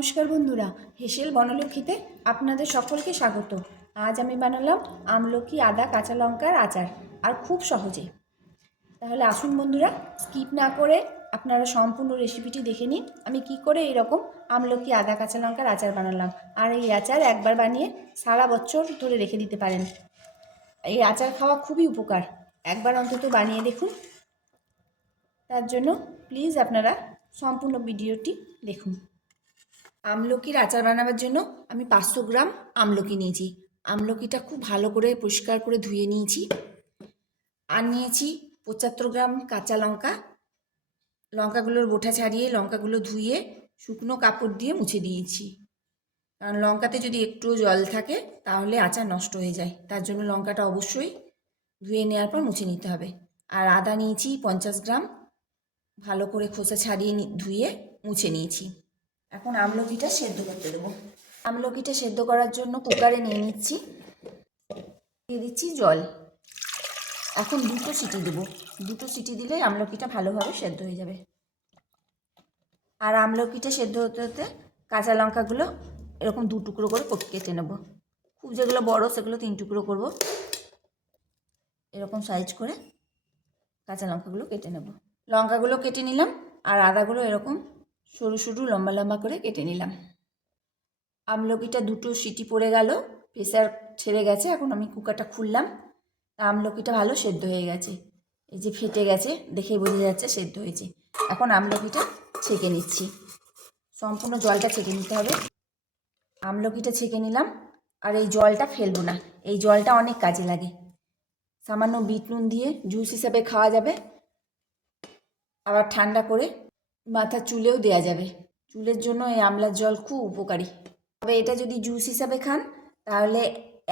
নমস্কার বন্ধুরা, হেসেল বনলক্ষ্মীতে আপনাদের সকলকে স্বাগত। আজ আমি বানালাম আমলকি আদা কাঁচা লঙ্কার আচার, আর খুব সহজে। তাহলে আসুন বন্ধুরা, স্কিপ না করে আপনারা সম্পূর্ণ রেসিপিটি দেখে নিন। আমি কি করে এরকম আমলকি আদা কাঁচা লঙ্কার আচার বানালাম, আর এই আচার একবার বানিয়ে সারা বছর ধরে রেখে দিতে পারেন। এই আচার খাওয়া খুবই উপকার। একবার অন্তত বানিয়ে দেখুন। তার জন্য প্লিজ আপনারা সম্পূর্ণ ভিডিওটি দেখুন। আমলকির আচার বানাবার জন্য আমি পাঁচশো গ্রাম আমলকি নিয়েছি। আমলকিটা খুব ভালো করে পরিষ্কার করে ধুয়ে নিয়েছি। আর নিয়েছি পঁচাত্তর গ্রাম কাঁচা লঙ্কা। লঙ্কাগুলোর বোঠা ছাড়িয়ে লঙ্কাগুলো ধুয়ে শুকনো কাপড় দিয়ে মুছে দিয়েছি। কারণ লঙ্কাতে যদি একটুও জল থাকে, তাহলে আচার নষ্ট হয়ে যায়। তার জন্য লঙ্কাটা অবশ্যই ধুয়ে নেওয়ার পর মুছে নিতে হবে। আর আদা নিয়েছি পঞ্চাশ গ্রাম। ভালো করে খোসা ছাড়িয়ে ধুয়ে মুছে নিয়েছি। এখন আমলকিটা সেদ্ধ করতে দেবো। আমলকিটা সেদ্ধ করার জন্য কুকারে নিয়ে নিচ্ছি, দিয়ে দিচ্ছি জল। এখন দুটো সিটি দেবো। দুটো সিটি দিলে আমলকিটা ভালোভাবে সেদ্ধ হয়ে যাবে। আর আমলকিটা সেদ্ধ হতে হতে কাঁচা লঙ্কাগুলো এরকম দু টুকরো করে কট- নেব। খুব যেগুলো বড় সেগুলো তিন টুকরো করব। এরকম সাইজ করে কাঁচা লঙ্কাগুলো কেটে নেব। লঙ্কাগুলো কেটে নিলাম আর আদাগুলো এরকম সরু সরু, লম্বা লম্বা করে কেটে নিলাম। আমলকিটা দুটো সিটি পড়ে গেল, প্রেসার ছেড়ে গেছে, এখন আমি কুকারটা খুললাম। তা আমলকিটা ভালো সেদ্ধ হয়ে গেছে। এই যে ফেটে গেছে, দেখেই বোঝা যাচ্ছে সেদ্ধ হয়েছে। এখন আমলকিটা ছেঁকে নিচ্ছি। সম্পূর্ণ জলটা ছেঁকে নিতে হবে। আমলকিটা ছেঁকে নিলাম, আর এই জলটা ফেলব না। এই জলটা অনেক কাজে লাগে। সামান্য বিট নুন দিয়ে জুস হিসাবে খাওয়া যাবে। আবার ঠান্ডা করে মাথার চুলেও দেয়া যাবে। চুলের জন্য এই আমলার জল খুব উপকারী। তবে এটা যদি জুস হিসাবে খান, তাহলে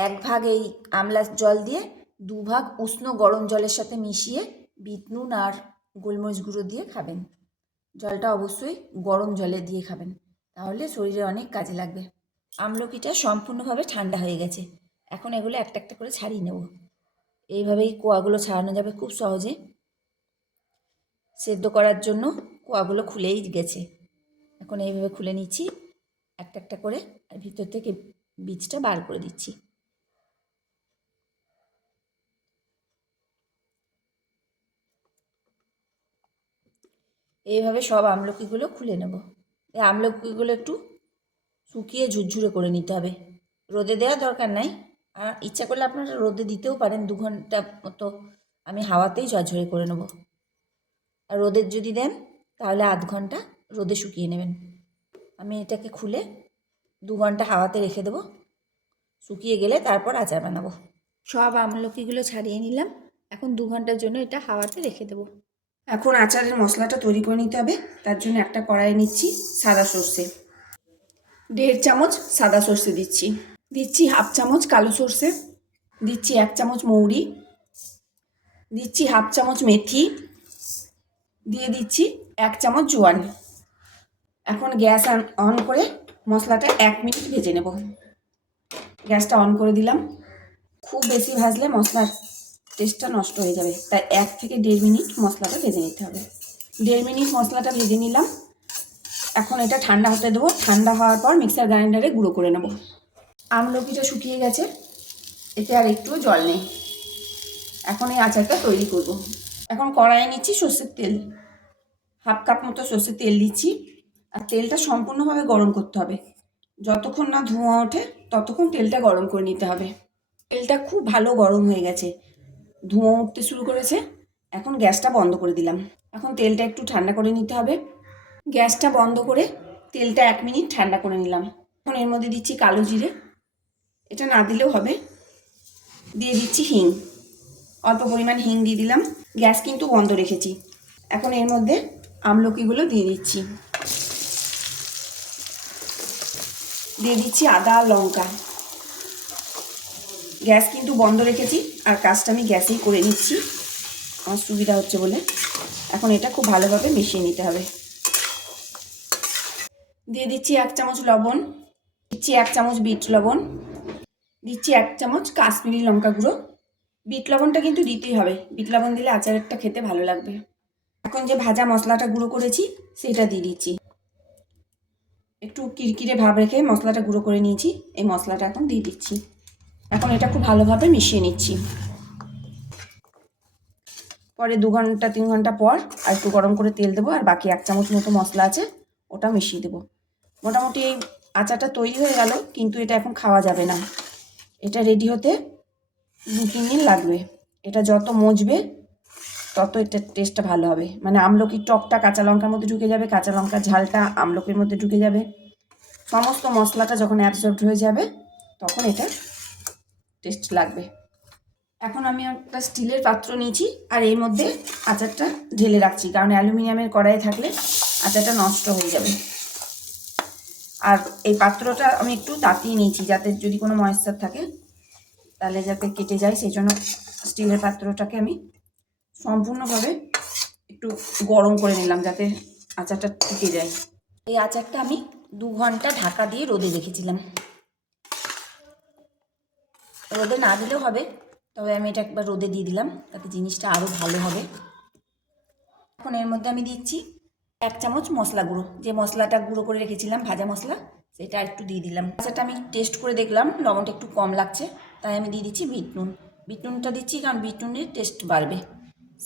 এক ভাগ এই আমলার জল দিয়ে দু ভাগ উষ্ণ গরম জলের সাথে মিশিয়ে বিট নুন আর গোলমরিচ গুঁড়ো দিয়ে খাবেন। জলটা অবশ্যই গরম জলে দিয়ে খাবেন, তাহলে শরীরে অনেক কাজে লাগবে। আমলকিটা সম্পূর্ণভাবে ঠান্ডা হয়ে গেছে। এখন এগুলো একটা একটা করে ছাড়িয়ে নেব। এইভাবেই কোয়াগুলো ছাড়ানো যাবে খুব সহজে। সেদ্ধ করার জন্য কোয়াগুলো খুলেই গেছে। এখন এইভাবে খুলে নিচ্ছি, একটা একটা করে, আর ভিতর থেকে বীজটা বার করে দিচ্ছি। এইভাবে সব আমলকিগুলো খুলে নেব। এই আমলকিগুলো একটু শুকিয়ে ঝুরঝুরে করে নিতে হবে। রোদে দেওয়ার দরকার নাই। আর ইচ্ছা করলে আপনারা রোদে দিতেও পারেন, দু ঘণ্টা মতো আমি হাওয়াতেই ঝরঝরে করে নেব। রোদের যদি দেন, তাহলে আধ ঘণ্টা রোদে শুকিয়ে নেবেন। আমি এটাকে খুলে দু ঘণ্টা হাওয়াতে রেখে দেবো। শুকিয়ে গেলে তারপর আচার বানাবো। সব আমলকিগুলো ছাড়িয়ে নিলাম। এখন দু ঘণ্টার জন্য এটা হাওয়াতে রেখে দেবো। এখন আচারের মশলাটা তৈরি করে নিতে হবে। তার জন্য একটা কড়াই নিচ্ছি সাদা সর্ষে। দেড় চামচ সাদা সর্ষে দিচ্ছি। দিচ্ছি হাফ চামচ কালো সর্ষে। দিচ্ছি এক চামচ মৌরি। দিচ্ছি হাফ চামচ মেথি। দিয়ে দিচ্ছি এক চামচ জোয়ান। এখন গ্যাস অন- করে মশলাটা এক মিনিট ভেজে নেব। গ্যাসটা অন করে দিলাম। খুব বেশি ভাজলে মশলার টেস্টটা নষ্ট হয়ে যাবে। তাই এক থেকে দেড় মিনিট মশলাটা ভেজে নিতে হবে। দেড় মিনিট মশলাটা ভেজে নিলাম। এখন এটা ঠান্ডা হতে দেবো। ঠান্ডা হওয়ার পর মিক্সার গ্রাইন্ডারে গুঁড়ো করে নেব। আমলকিটা শুকিয়ে গেছে। এতে আর একটুও জল নেই। এখন এই আচারটা তৈরি করব। এখন কড়াইয়ে নিচ্ছি সর্ষের তেল। হাফ কাপ মতো সর্ষের তেল দিচ্ছি। আর তেলটা সম্পূর্ণভাবে গরম করতে হবে। যতক্ষণ না ধোঁয়া ওঠে, ততক্ষণ তেলটা গরম করে নিতে হবে। তেলটা খুব ভালো গরম হয়ে গেছে। ধোঁয়া উঠতে শুরু করেছে। এখন গ্যাসটা বন্ধ করে দিলাম। এখন তেলটা একটু ঠান্ডা করে নিতে হবে। গ্যাসটা বন্ধ করে তেলটা এক মিনিট ঠান্ডা করে নিলাম। এখন এর মধ্যে দিচ্ছি কালো জিরে। এটা না দিলেও হবে। দিয়ে দিচ্ছি হিং। অল্প পরিমাণ হিং দিয়ে দিলাম। গ্যাস কিন্তু বন্ধ রেখেছি। এখন এর মধ্যে আমলকিগুলো দিয়ে দিচ্ছি। দিয়ে দিচ্ছি আদা, লঙ্কা। গ্যাস কিন্তু বন্ধ রেখেছি আর কাজটা আমি গ্যাসেই করে নিচ্ছি। আমার সুবিধা হচ্ছে বলে। এখন এটা খুব ভালোভাবে মিশিয়ে নিতে হবে। দিয়ে দিচ্ছি এক চামচ লবণ। দিচ্ছি এক চামচ বিট লবণ। দিচ্ছি এক চামচ কাশ্মীরি লঙ্কা গুঁড়ো। বিট লবণটা কিন্তু দিতেই হবে। বিট লবণ দিলে আচারেরটা খেতে ভালো লাগবে। এখন যে ভাজা মশলাটা গুঁড়ো করেছি, সেটা দিয়ে দিচ্ছি। একটু কিরকিরে ভাব রেখে মশলাটা গুঁড়ো করে নিয়েছি। এই মশলাটা এখন দিয়ে দিচ্ছি। এখন এটা খুব ভালোভাবে মিশিয়ে নিচ্ছি। পরে দু ঘণ্টা, তিন ঘণ্টা পর আর একটু গরম করে তেল দেবো আর বাকি এক চামচ মতো মশলা আছে, ওটা মিশিয়ে দেবো। মোটামুটি এই আচারটা তৈরি হয়ে গেল, কিন্তু এটা এখন খাওয়া যাবে না। এটা রেডি হতে দু তিন দিন লাগবে। এটা যত মজবে, তত এটা টেস্টটা ভালো হবে। মানে আমলকির টকটা কাঁচা লঙ্কার মধ্যে ঢুকে যাবে, কাঁচা লঙ্কার ঝালটা আমলকির মধ্যে ঢুকে যাবে। সমস্ত মশলাটা যখন অ্যাবজর্বড হয়ে যাবে, তখন এটা টেস্ট লাগবে। এখন আমি একটা স্টিলের পাত্র নিয়েছি, আর এর মধ্যে আচারটা ঢেলে রাখছি, কারণ অ্যালুমিনিয়ামের কড়াই থাকলে আচারটা নষ্ট হয়ে যাবে। আর এই পাত্রটা আমি একটু তাতিয়ে নিয়েছি, যাতে যদি কোনো ময়েশ্চার থাকে তাহলে যাতে কেটে যায় সেই জন্য স্টিলের পাত্রটাকে আমি সম্পূর্ণভাবে একটু গরম করে নিলাম যাতে আচারটা টিকে যায়। এই আচারটা আমি দু ঘণ্টা ঢাকা দিয়ে রোদে রেখেছিলাম। রোদে না দিলেও হবে, তবে আমি এটা একবার রোদে দিয়ে দিলাম, তাতে জিনিসটা আরও ভালো হবে। এখন এর মধ্যে আমি দিচ্ছি এক চামচ মশলা গুঁড়ো। যে মশলাটা গুঁড়ো করে রেখেছিলাম, ভাজা মশলা সেটা একটু দিয়ে দিলাম। আচারটা আমি টেস্ট করে দেখলাম, লবণটা একটু কম লাগছে, তাই আমি দিয়ে দিচ্ছি বিট নুন। বিট নুনটা দিচ্ছি কারণ বিট নুনের টেস্ট বাড়বে।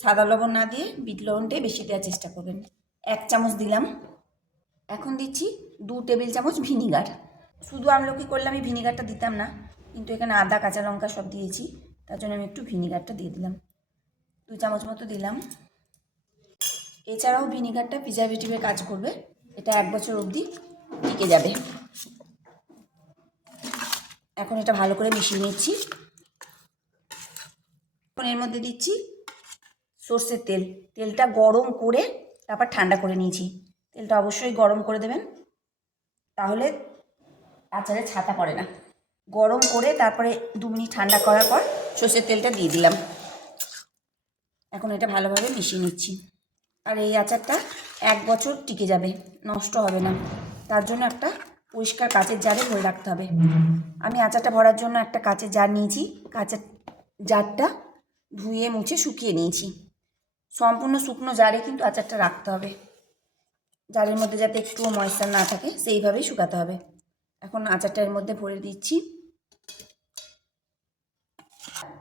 সাদা লবণ না দিয়ে বিট লবণটাই বেশি দেওয়ার চেষ্টা করবেন। এক চামচ দিলাম। এখন দিচ্ছি দু টেবিল চামচ ভিনিগার শুধু আমলকি করলে আমি ভিনিগারটা দিতাম না, কিন্তু এখানে আদা, কাঁচা লঙ্কা সব দিয়েছি, তার জন্য আমি একটু ভিনিগারটা দিয়ে দিলাম। দু চামচ মতো দিলাম। এছাড়াও ভিনিগারটা প্রিজারভেটিভের কাজ করবে, এটা এক বছর অবধি টিকে যাবে। এখন এটা ভালো করে মিশিয়ে নিচ্ছি। এখন এর মধ্যে দিচ্ছি সর্ষের তেল। তেলটা গরম করে তারপর ঠান্ডা করে নিয়েছি। তেলটা অবশ্যই গরম করে দেবেন, তাহলে আচারে ছাতা পড়ে না। গরম করে তারপরে দু মিনিট ঠান্ডা করার পর সর্ষের তেলটা দিয়ে দিলাম। এখন এটা ভালোভাবে মিশিয়ে নিচ্ছি। আর এই আচারটা এক বছর টিকে যাবে, নষ্ট হবে না। তার জন্য একটা পরিষ্কার কাঁচের জারে ভরে রাখতে হবে। আমি আচারটা ভরার জন্য একটা কাঁচের জার নিয়েছি। কাঁচের জারটা ধুয়ে, মুছে, শুকিয়ে নিয়েছি। সম্পূর্ণ শুকনো জারে কিন্তু আচারটা রাখতে হবে। জারের মধ্যে যাতে একটুও ময়েশ্চার না থাকে, সেইভাবেই শুকাতে হবে। এখন আচারটা এর মধ্যে ভরে দিচ্ছি।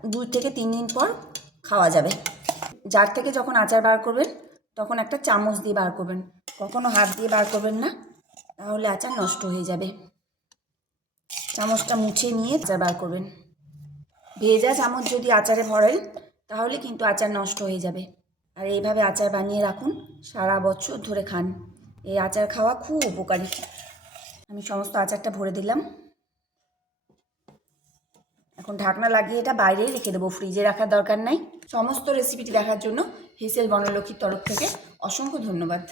দু থেকে তিন দিন পর খাওয়া যাবে। জার থেকে যখন আচার বার করবেন, তখন একটা চামচ দিয়ে বার করবেন। কখনো হাত দিয়ে বার করবেন না। তাহলে আচার নষ্ট হয়ে যাবে। চামচটা মুছে নিয়ে আচার বার করবেন। ভেজা চামচ যদি আচারে ভরেন, তাহলে কিন্তু আচার নষ্ট হয়ে যাবে। আর এইভাবে আচার বানিয়ে রাখুন, সারা বছর ধরে খান। এই আচার খাওয়া খুব উপকারী। আমি সমস্ত আচারটা ভরে দিলাম। এখন ঢাকনা লাগিয়ে এটা বাইরেই রেখে দেবো। ফ্রিজে রাখার দরকার নাই। সমস্ত রেসিপিটি দেখার জন্য হেসেল বনলক্ষ্মীর তরফ থেকে অসংখ্য ধন্যবাদ।